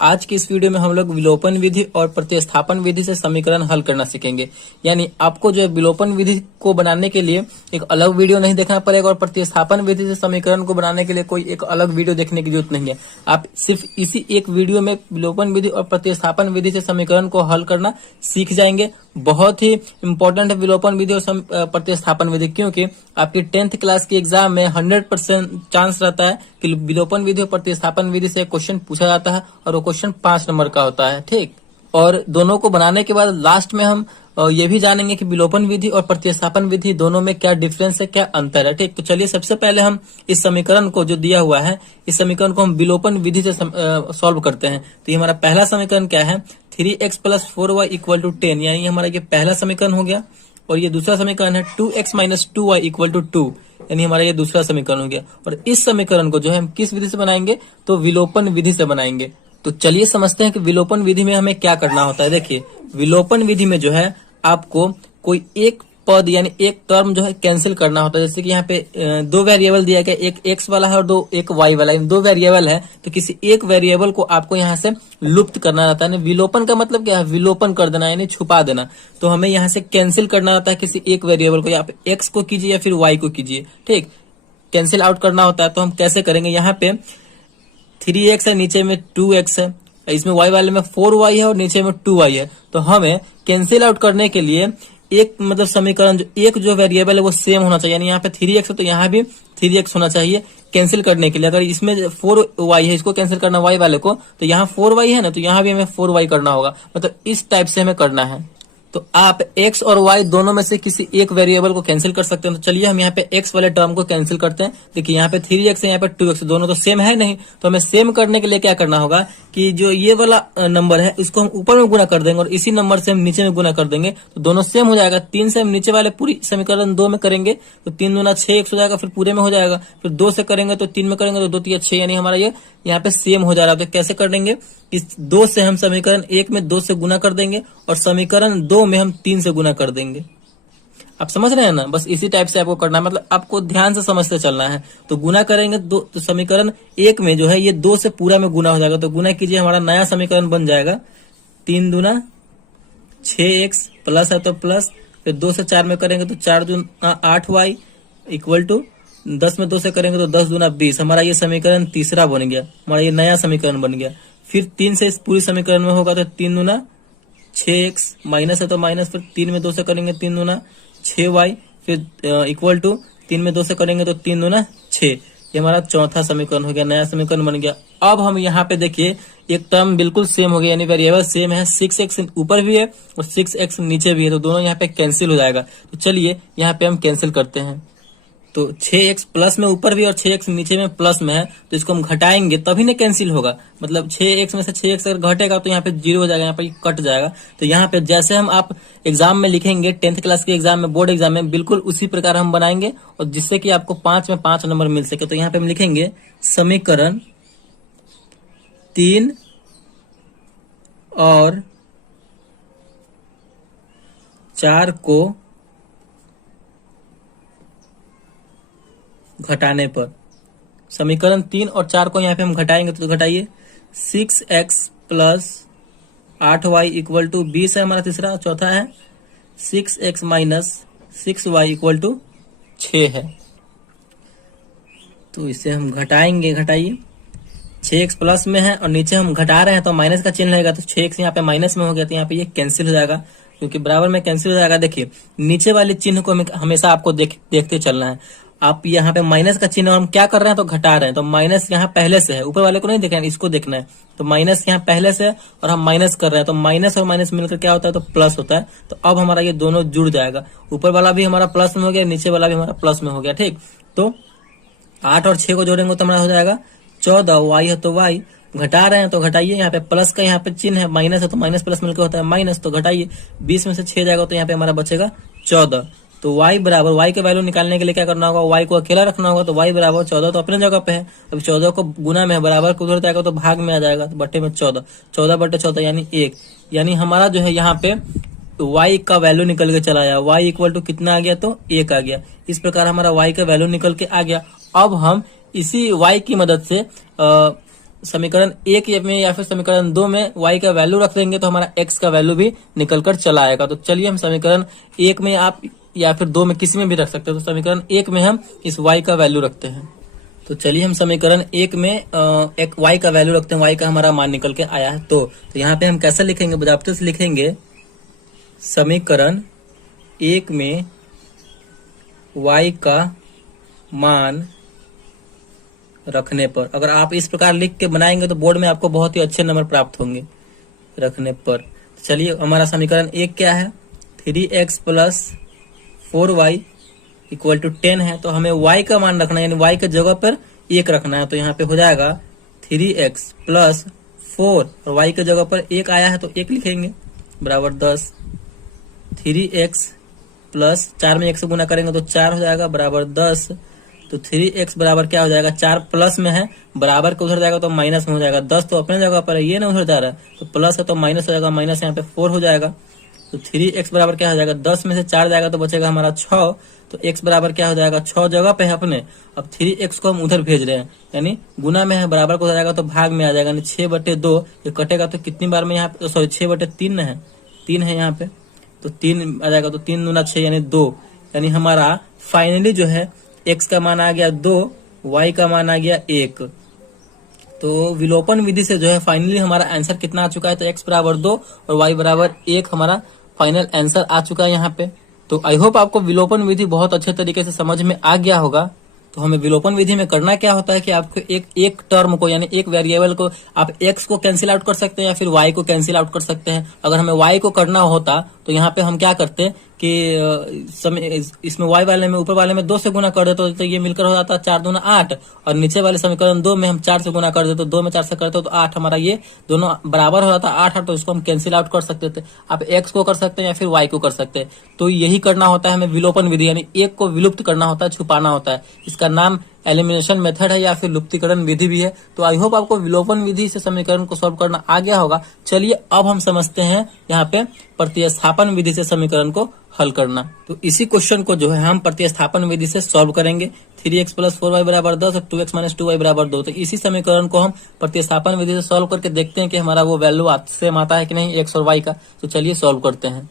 आज की इस वीडियो में हम लोग विलोपन विधि और प्रतिस्थापन विधि से समीकरण हल करना सीखेंगे। यानी आपको जो है विलोपन विधि को बनाने के लिए एक अलग वीडियो नहीं देखना पड़ेगा और प्रतिस्थापन विधि से समीकरण को बनाने के लिए कोई एक अलग वीडियो देखने की जरूरत नहीं है। आप सिर्फ इसी एक वीडियो में विलोपन विधि और प्रतिस्थापन विधि से समीकरण को हल करना सीख जाएंगे। बहुत ही इंपॉर्टेंट है विलोपन विधि और प्रतिस्थापन विधि, क्योंकि आपकी 10th क्लास की एग्जाम में 100% चांस रहता है कि विलोपन विधि और प्रतिस्थापन विधि से क्वेश्चन पूछा जाता है और वो क्वेश्चन 5 नंबर का होता है। ठीक, और दोनों को बनाने के बाद लास्ट में हम ये भी जानेंगे कि विलोपन विधि और प्रतिस्थापन विधि दोनों में क्या डिफरेंस है, क्या अंतर है। ठीक, तो चलिए सबसे पहले हम इस समीकरण को जो दिया हुआ है, इस समीकरण को हम विलोपन विधि से सॉल्व करते हैं। तो ये हमारा पहला समीकरण क्या है, 3x + 4y = 10, यानी हमारा ये पहला समीकरण हो गया। और ये दूसरा समीकरण है 2x - 2y = 2, यानी हमारा ये दूसरा समीकरण हो गया। और इस समीकरण को जो है हम किस विधि से बनाएंगे, तो विलोपन विधि से बनाएंगे। तो चलिए समझते हैं कि विलोपन विधि में हमें क्या करना होता है। देखिए, विलोपन विधि में जो है आपको कोई एक पद यानी एक टर्म जो है कैंसिल करना होता है। जैसे कि यहाँ पे 2 वेरिएबल दिया गया, एक x वाला है और एक y वाला है, 2 वेरिएबल है। तो किसी एक वेरिएबल को आपको यहाँ से लुप्त करना रहता है। विलोपन का मतलब क्या है, विलोपन कर देना यानी छुपा देना। तो हमें यहाँ से कैंसिल करना रहता है किसी एक वेरिएबल को, या आप x को कीजिए या फिर y को कीजिए। ठीक, कैंसिल आउट करना होता है। तो हम कैसे करेंगे, यहाँ पे 3x है, नीचे में 2x है, इसमें y वाले में 4y है और नीचे में 2y है। तो हमें कैंसिल आउट करने के लिए एक मतलब समीकरण जो वेरिएबल है वो सेम होना चाहिए। यानी यहाँ पे 3x है तो यहाँ भी 3x होना चाहिए कैंसिल करने के लिए। अगर इसमें 4y है, इसको कैंसिल करना y वाले को, तो यहाँ 4y है ना, तो यहाँ भी हमें 4y करना होगा। मतलब इस टाइप से हमें करना है। तो आप x और y दोनों में से किसी एक वेरिएबल को कैंसिल कर सकते हैं। तो चलिए हम यहाँ पे x वाले टर्म को कैंसिल करते हैं। देखिए यहाँ पे 3x है, यहाँ पे 2x, दोनों तो सेम है नहीं। तो हमें सेम करने के लिए क्या करना होगा कि जो ये वाला नंबर है इसको हम ऊपर में गुना कर देंगे और इसी नंबर से हम नीचे में गुना कर देंगे, तो दोनों सेम हो जाएगा। 3 से हम नीचे वाले पूरी समीकरण 2 में करेंगे तो 3 दूना 6x हो जाएगा, फिर पूरे में हो जाएगा। फिर 2 से करेंगे तो 3 में करेंगे तो 2 3 6, यानी हमारा ये यहाँ पे सेम हो जा रहा है। तो कैसे कर देंगे, इस 2 से हम समीकरण 1 में 2 से गुना कर देंगे और समीकरण 2 में हम 3 से गुना कर देंगे। आप समझ रहे हैं ना, बस इसी टाइप से आपको करना है। मतलब आपको ध्यान से समझते चलना है। तो गुना करेंगे तो समीकरण 1 में जो है ये 2 से पूरा में गुना हो जाएगा। तो गुना कीजिए, हमारा नया समीकरण बन जाएगा 3 दूना 6x प्लस है तो प्लस, फिर 2 से 4 में करेंगे तो 4 दूना 8y = 10 में 2 से करेंगे तो 10 दूना 20। हमारा ये समीकरण तीसरा बन गया, हमारा ये नया समीकरण बन गया। फिर 3 से इस पूरी समीकरण में होगा तो 3 दूना 6x, माइनस है तो माइनस, फिर 3 में 2 से करेंगे 3 दूना 6y, फिर = 3 में 2 से करेंगे तो 3 दूना 6। ये हमारा चौथा समीकरण हो गया, नया समीकरण बन गया। अब हम यहाँ पे देखिए एक टर्म बिल्कुल सेम हो गया, यानी वेरिएबल सेम है। 6x ऊपर भी है और 6x नीचे भी है, तो दोनों यहाँ पे कैंसिल हो जाएगा। तो चलिए यहाँ पे हम कैंसिल करते हैं। तो 6x प्लस में ऊपर भी और 6x नीचे में प्लस में है, तो इसको हम घटाएंगे तभी ना कैंसिल होगा। मतलब 6x में से 6x अगर घटेगा तो यहाँ पे 0 हो जाएगा, यहाँ पे कट जाएगा। तो यहाँ पे जैसे हम आप एग्जाम में लिखेंगे 10th क्लास के एग्जाम में, बोर्ड एग्जाम में, बिल्कुल उसी प्रकार हम बनाएंगे और जिससे कि आपको 5 में 5 नंबर मिल सके। तो यहाँ पे हम लिखेंगे समीकरण 3 और 4 को घटाने पर, समीकरण 3 और 4 को यहाँ पे हम घटाएंगे। तो घटाइए, 6x + 8y = 20 है हमारा तीसरा। चौथा है 6x - 6y = 6 है। तो इसे हम घटाएंगे, घटाइए। 6x प्लस में है और नीचे हम घटा रहे हैं तो माइनस का चिन्ह रहेगा, तो 6x यहाँ पे माइनस में हो गया, तो यहाँ पे ये कैंसिल हो जाएगा, क्योंकि बराबर में कैंसिल हो जाएगा। देखिए नीचे वाले चिन्ह को हमेशा आपको देखते चलना है। आप यहाँ पे माइनस का चिन्ह हम क्या कर रहे हैं, तो घटा रहे हैं। तो माइनस यहाँ पहले से है, ऊपर वाले को नहीं देखना है, इसको देखना है। तो माइनस यहाँ पहले से है और हम माइनस कर रहे हैं, तो माइनस और माइनस मिलकर क्या होता है, तो प्लस होता है। तो अब हमारा ये दोनों जुड़ जाएगा, ऊपर वाला भी हमारा प्लस में हो गया, नीचे वाला भी हमारा प्लस में हो गया। ठीक, तो 8 और 6 को जोड़ेंगे तो हमारा हो जाएगा 14। y है तो y, घटा रहे हैं तो घटाइए। यहाँ पे प्लस का यहाँ पे चिन्ह है, माइनस है तो माइनस प्लस मिलकर होता है माइनस, तो घटाइए। 20 में से 6 जाएगा तो यहाँ पे हमारा बचेगा 14। तो y बराबर, y के वैल्यू निकालने के लिए क्या करना होगा, y को अकेला रखना होगा। तो y बराबर 14 तो अपने जगह पे है। अब 14 को गुना में है, बराबर को उधर जाएगा तो भाग में आ जाएगा, तो बट्टे में 14, 14/14 यानी 1। यानी हमारा जो है यहाँ पे y का वैल्यू निकल के चला आया, y = कितना आ गया, तो 1 आ गया। इस प्रकार हमारा y का वैल्यू निकल के आ गया। अब हम इसी y की मदद से समीकरण 1 में या फिर समीकरण 2 में y का वैल्यू रख देंगे तो हमारा x का वैल्यू भी निकल कर चला आएगा। तो चलिए हम समीकरण 1 में आप या फिर 2 में किसी में भी रख सकते हैं। तो समीकरण 1 में हम इस y का वैल्यू रखते हैं। तो चलिए हम समीकरण 1 में एक y का वैल्यू रखते हैं। y का हमारा मान निकल के आया है। तो यहाँ पे हम कैसे लिखेंगे, बजाबते से लिखेंगे समीकरण 1 में y का मान रखने पर। अगर आप इस प्रकार लिख के बनाएंगे तो बोर्ड में आपको बहुत ही अच्छे नंबर प्राप्त होंगे रखने पर। चलिए हमारा समीकरण 1 क्या है, 3x plus 4y equal to 10 है। तो हमें y का मान रखना है, यानी y के जगह पर 1 रखना है। तो यहाँ पे हो जाएगा 3x प्लस 4 और y के जगह पर 1 आया है तो 1 लिखेंगे बराबर 10। 3x प्लस 4 में 1 से गुना करेंगे तो 4 हो जाएगा बराबर 10। तो 3x बराबर क्या हो जाएगा, 4 प्लस में है, बराबर के उधर जाएगा तो माइनस में हो जाएगा। 10 तो अपने जगह पर है, ये ना उधर जा रहा है, तो प्लस है तो माइनस हो जाएगा, माइनस यहाँ पे 4 हो जाएगा। तो 3x बराबर क्या हो जाएगा, 10 में से 4 जाएगा तो बचेगा हमारा 6। तो x बराबर क्या हो जाएगा, 6 जगह पे है अपने। अब 3x को हम उधर भेज रहे हैं, यानी गुना में है, बराबर को हो जाएगा तो भाग में आ जाएगा, यानी 6/2। ये कटेगा तो कितनी बार में यहाँ पे, सॉरी 6/3 है, 3 है यहाँ पे, तो 3 आ जाएगा। तो 3 दूना 6 यानी 2, यानी हमारा फाइनली जो है x का मान आ गया 2, y का मान आ गया 1। तो विलोपन विधि से जो है फाइनली हमारा आंसर कितना आ चुका है, तो x बराबर 2 और y बराबर 1 हमारा फाइनल आंसर आ चुका है यहाँ पे। तो आई होप आपको विलोपन विधि बहुत अच्छे तरीके से समझ में आ गया होगा। तो हमें विलोपन विधि में करना क्या होता है कि आपको एक टर्म को, यानी एक वेरिएबल को आप x को कैंसिल आउट कर सकते हैं या फिर y को कैंसिल आउट कर सकते हैं। अगर हमें y को करना होता तो यहाँ पे हम क्या करते कि इसमें y वाले में, ऊपर वाले में 2 से गुना कर देते तो ये मिलकर हो जाता 4 दूना 8, और नीचे वाले समीकरण 2 में हम 4 से गुना कर देते, 2 में 4 से करते तो 8, हमारा ये दोनों बराबर हो जाता 8। तो इसको हम कैंसिल आउट कर सकते थे। आप x को कर सकते हैं या फिर y को कर सकते हैं। तो यही करना होता है हमें विलोपन विधि, यानी एक को विलुप्त करना होता है, छुपाना होता है। इसका नाम एलिमिनेशन मेथड है या फिर लुप्तीकरण विधि भी है। तो आई होप आपको विलोपन विधि से समीकरण को सॉल्व करना आ गया होगा। चलिए अब हम समझते हैं यहाँ पे प्रतिस्थापन विधि से समीकरण को हल करना। तो इसी क्वेश्चन को जो है हम प्रतिस्थापन विधि से सॉल्व करेंगे। 3x प्लस 4y बराबर 10 और 2x माइनस 2y बराबर 2। तो इसी समीकरण को हम प्रतिस्थापन विधि से सॉल्व करके देखते हैं कि हमारा वो वैल्यू सेम आता है कि नहीं x और y का। तो चलिए सॉल्व करते हैं।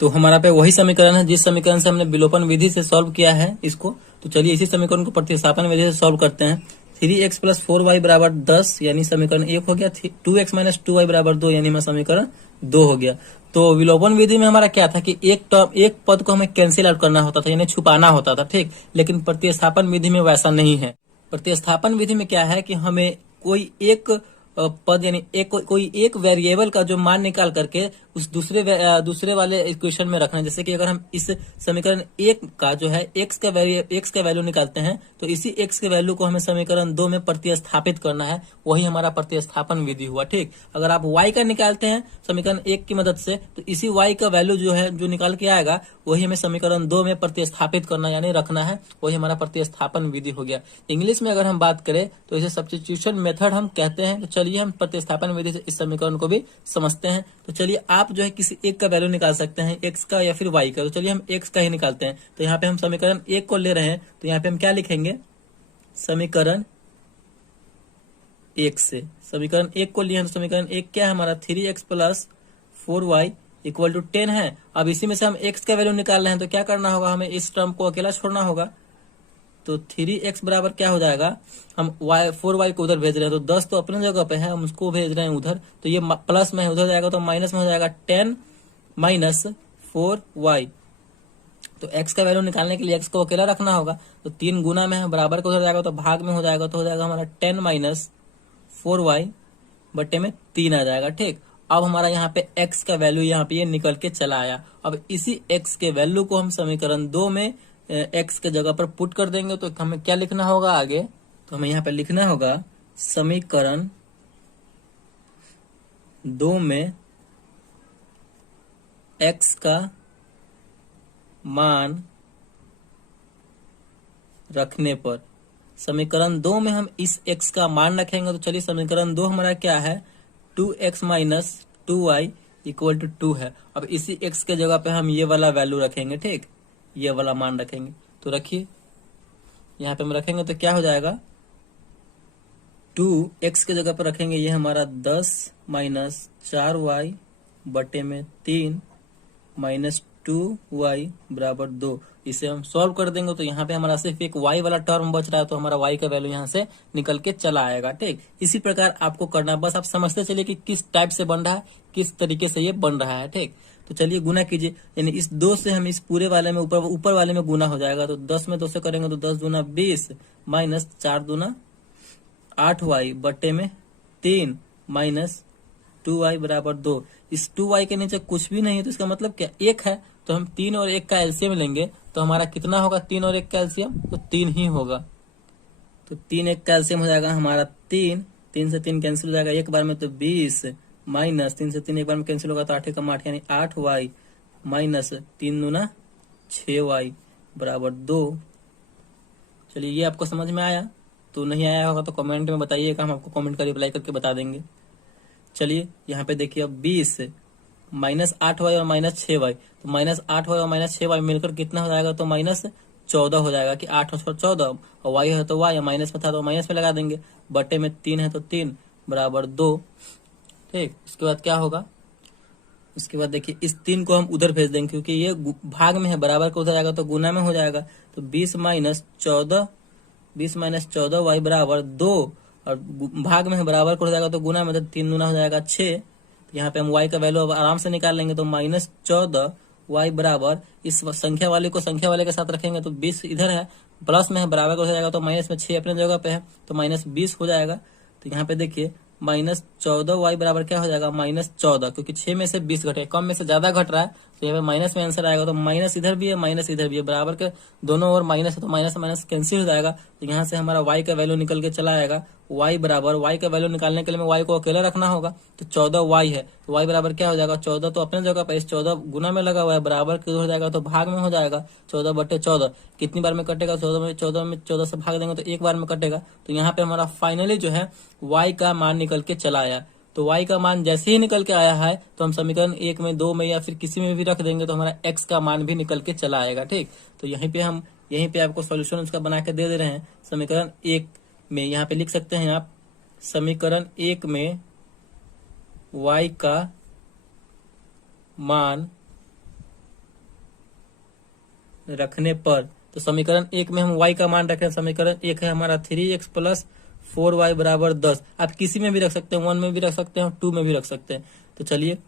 तो हमारा पे वही समीकरण है जिस समीकरण से हमने विलोपन विधि से सॉल्व किया है इसको। तो चलिए इसी समीकरण को प्रतिस्थापन विधि से सॉल्व करते हैं। 3x प्लस 4y बराबर 10 यानी समीकरण 1 हो गया। 2x माइनस 2y बराबर 2 यानी हमारा समीकरण 2 हो गया। तो विलोपन विधि में हमारा क्या था कि एक पद को हमें कैंसिल आउट करना होता था, यानी छुपाना होता था, ठीक। लेकिन प्रतिस्थापन विधि में वैसा नहीं है। प्रतिस्थापन विधि में क्या है कि हमें कोई एक पद, यानी कोई एक वेरिएबल का जो मान निकाल करके उस दूसरे वाले इक्वेशन में रखना है। जैसे कि अगर हम इस समीकरण 1 का जो है x का वैल्यू निकालते हैं तो इसी x के वैल्यू को हमें समीकरण 2 में प्रतिस्थापित करना है। वही हमारा प्रतिस्थापन विधि हुआ, ठीक। अगर आप y का निकालते हैं समीकरण 1 की मदद से तो इसी y का वैल्यू जो है जो निकाल के आएगा वही हमें समीकरण 2 में प्रतिस्थापित करना यानी रखना है। वही हमारा प्रतिस्थापन विधि हो गया। इंग्लिश में अगर हम बात करें तो इसे सब्स्टिट्यूशन मेथड हम कहते हैं। तो चलिए हम प्रतिस्थापन विधि से इस समीकरण को भी समझते हैं। तो चलिए आप जो है किसी एक का वैल्यू निकाल सकते हैं, x का या फिर y का। तो चलिए हम x का ही निकालते हैं। तो यहाँ पे हम समीकरण 1 को ले रहे हैं तो यहाँ पे हम क्या लिखेंगे, समीकरण 1 से समीकरण 1 को लिए हैं। तो समीकरण 1 क्या है हमारा, 3x plus 4y equal to 10 है। अब इसी में से हम x का वैल्यू निकाल रहे हैं तो क्या करना होगा, हमें इस टर्म को अकेला छोड़ना होगा। तो 3x बराबर क्या हो जाएगा, हम 4y को उधर भेज रहे हैं तो 10 तो अपने जगह पे है, हम उसको भेज रहे हैं उधर। तो ये प्लस में है, उधर जाएगा तो माइनस में हो जाएगा 10 माइनस 4y। तो x का वैल्यू निकालने के लिए x को अकेला रखना होगा। तो 3 गुना में है, बराबर को उधर जाएगा तो भाग में हो जाएगा। तो हो जाएगा हमारा 10 माइनस 4y बटे में 3 आ जाएगा, ठीक। अब हमारा यहाँ पे x का वैल्यू यहाँ पे ये निकल के चला आया। अब इसी x के वैल्यू को हम समीकरण 2 में x के जगह पर पुट कर देंगे। तो हमें क्या लिखना होगा आगे, तो हमें यहाँ पे लिखना होगा समीकरण 2 में x का मान रखने पर। समीकरण 2 में हम इस x का मान रखेंगे। तो चलिए समीकरण 2 हमारा क्या है, 2x minus 2y equal to 2 है। अब इसी x के जगह पे हम ये वाला वैल्यू रखेंगे, ठीक, ये वाला मान रखेंगे। तो रखिए यहाँ पे हम रखेंगे तो क्या हो जाएगा, 2x के जगह पर रखेंगे, ये हमारा 10 माइनस 4y बटे में 3 माइनस 2y बराबर 2। इसे हम सॉल्व कर देंगे तो यहाँ पे हमारा सिर्फ एक y वाला टर्म बच रहा है, तो हमारा y का वैल्यू यहाँ से निकल के चला आएगा। ठीक, इसी प्रकार आपको करना है, बस आप समझते चलिए कि किस टाइप से बन रहा है, किस तरीके से ये बन रहा है। ठीक, तो चलिए गुना कीजिए, यानी इस 2 से हम इस पूरे वाले में ऊपर वाले में गुना हो जाएगा, तो 10 में 2 से करेंगे तो 10 दूना 20 माइनस 4 दूना 8y बटे में 3 माइनस 2y बराबर 2। इस 2y के नीचे कुछ भी नहीं है, तो इसका मतलब क्या 1 है, तो हम 3 और 1 का एलसीएम लेंगे तो हमारा कितना होगा, 3 और 1 का एलसीएम तो 3 ही होगा। तो 3 1 का एलसीएम हो जाएगा हमारा 3, 3 से 3 कैंसिल हो जाएगा एक बार में, तो 20 माइनस 3 से 3 एक बार में कैंसिल होगा तो 8 कम 8 यानी 8y माइनस 3 दूना 6y बराबर 2। चलिए ये आपको समझ में आया, तो नहीं आया होगा तो कमेंट में बताइएगा, हम आपको कमेंट का रिप्लाई करके बता देंगे। चलिए यहाँ पे देखिए अब 20 माइनस 8y और माइनस 6y, तो माइनस 8y और माइनस 6y मिलकर कितना हो जाएगा, तो माइनस 14 हो जाएगा कि 8 और 14, और y है तो y, माइनस में था तो माइनस में लगा देंगे, बटे में 3 है तो 3 बराबर 2। ठीक, उसके बाद क्या होगा, उसके बाद देखिए इस 3 को हम उधर भेज देंगे, क्योंकि ये भाग में है, बराबर को उधर जाएगा तो गुना में हो जाएगा, तो 20 माइनस 14 y बराबर 2, और भाग में है, बराबर को हो जाएगा तो गुना में, तो 3 गुना हो जाएगा 6। तो यहाँ पे हम y का वैल्यू अब आराम से निकाल लेंगे, तो माइनस 14 y बराबर, इस संख्या वाले को संख्या वाले के साथ रखेंगे तो 20 इधर है, प्लस में है, बराबर को हो जाएगा तो माइनस में 6 अपने जगह पे है तो माइनस 20 हो जाएगा। तो यहाँ पे देखिए माइनस 14y बराबर क्या हो जाएगा, माइनस 14, क्योंकि 6 में से 20 घटे, कम में से ज्यादा घट रहा है, तो यहाँ पे माइनस में आंसर आएगा। तो माइनस इधर भी है, माइनस इधर भी है, बराबर के दोनों ओर माइनस है, तो माइनस माइनस कैंसिल हो जाएगा। तो यहाँ से हमारा y का वैल्यू निकल के चला आएगा, y बराबर, y का वैल्यू निकालने के लिए मैं y को अकेला रखना होगा, तो 14y है, तो y बराबर क्या हो जाएगा, 14 तो अपने जगह पर, इस 14 गुना में लगा हुआ है, बराबर किधर हो जाएगा, तो भाग में हो जाएगा, 14 बटे 14 कितनी बार में कटेगा, 14 से भाग देंगे तो एक बार में कटेगा। तो यहाँ पे हमारा फाइनली जो है y का मान निकल के चला आया। तो y का मान जैसे ही निकल के आया है तो हम समीकरण 1 में, 2 में या फिर किसी में भी रख देंगे तो हमारा x का मान भी निकल के चला आएगा। ठीक, तो यहीं पे आपको सॉल्यूशन उसका बना के दे रहे हैं। समीकरण 1 में यहाँ पे लिख सकते हैं आप, समीकरण 1 में y का मान रखने पर, तो समीकरण 1 में हम y का मान रखें, समीकरण 1 है हमारा 3x प्लस 4y बराबर 10। आप किसी में भी रख सकते हैं, 1 में भी रख सकते हैं, 2 में भी रख सकते हैं। तो चलिए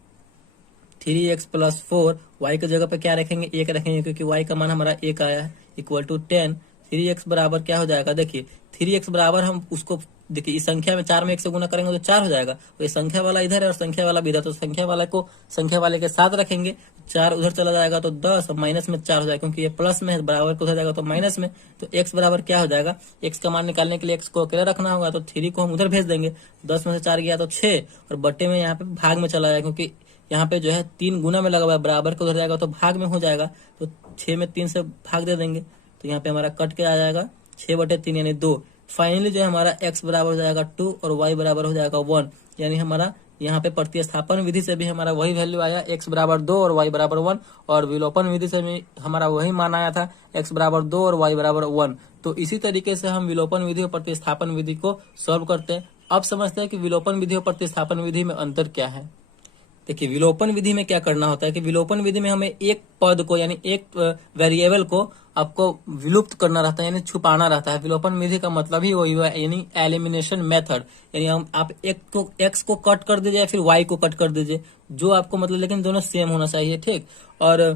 3x प्लस 4, y की जगह पे क्या रखेंगे, 1 रखेंगे, क्योंकि y का मान हमारा 1 आया है, इक्वल टू 10। 3x बराबर क्या हो जाएगा, देखिए 3x बराबर, हम उसको देखिए इस संख्या में 4 में 1 से गुना करेंगे तो 4 हो जाएगा, तो ये संख्या वाला इधर है और संख्या वाला भी इधर, तो संख्या वाला को संख्या वाले के साथ रखेंगे, 4 उधर चला जाएगा तो 10, और माइनस में 4 हो जाएगा, क्योंकि ये प्लस में है, बराबर को उधर जाएगा तो माइनस में। तो x बराबर क्या हो जाएगा, x का मान निकालने के लिए x को अकेला रखना होगा, तो 3 को हम उधर भेज देंगे, 10 में से 4 गया तो 6, और बट्टे में यहाँ पे भाग में चला जाएगा, क्योंकि यहाँ पे जो है 3 गुना में लगा हुआ है, बराबर को उधर जाएगा तो भाग में हो जाएगा, तो 6 में 3 से भाग दे देंगे, तो यहाँ पे हमारा कट के आ जाएगा 6 बटे 3 यानी 2। फाइनली जो है हमारा x बराबर हो जाएगा 2 और y बराबर हो जाएगा 1, यानी हमारा यहाँ पे प्रतिस्थापन विधि से भी हमारा वही वैल्यू आया, x बराबर 2 और y बराबर 1, और विलोपन विधि से भी हमारा वही मान आया था, x बराबर 2 और y बराबर 1। तो इसी तरीके से हम विलोपन विधि और प्रतिस्थापन विधि को सॉल्व करते हैं। अब समझते हैं कि विलोपन विधि और प्रतिस्थापन विधि में अंतर क्या है। देखिए विलोपन विधि में क्या करना होता है कि विलोपन विधि में हमें एक पद को, यानी एक वेरिएबल को आपको विलुप्त करना रहता है, यानी छुपाना रहता है। विलोपन विधि का मतलब ही वही हुआ, यानी एलिमिनेशन मेथड, यानी आप एक्स को कट कर दीजिए या फिर वाई को कट कर दीजिए, जो आपको मतलब, लेकिन दोनों सेम होना चाहिए। ठीक, और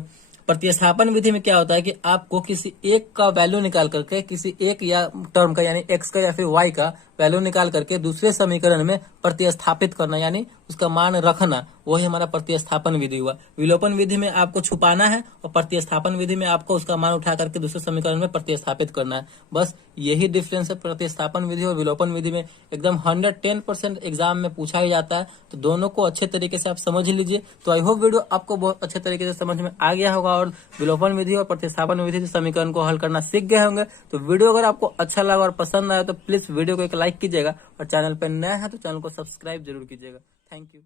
प्रतिस्थापन विधि में क्या होता है कि आपको किसी एक का वैल्यू निकाल करके, किसी एक या टर्म का यानी एक्स का या फिर वाई का वैल्यू निकाल करके दूसरे समीकरण में प्रतिस्थापित करना, यानी उसका मान रखना, वही हमारा प्रतिस्थापन विधि हुआ। विलोपन विधि में आपको छुपाना है और प्रतिस्थापन विधि में आपको उसका मान उठा करके दूसरे समीकरण में प्रतिस्थापित करना है। बस यही डिफरेंस है प्रतिस्थापन विधि और विलोपन विधि में। एकदम 110% एग्जाम में पूछा ही जाता है, तो दोनों को अच्छे तरीके से आप समझ लीजिए। तो आई होप वीडियो आपको बहुत अच्छे तरीके से समझ में आ गया होगा और विलोपन विधि और प्रतिस्थापन विधि से समीकरण को हल करना सीख गए होंगे। तो वीडियो अगर आपको अच्छा लगा और पसंद आया तो प्लीज वीडियो को एक लाइक कीजिएगा, और चैनल पर नया है तो चैनल को सब्सक्राइब जरूर कीजिएगा। Thank you.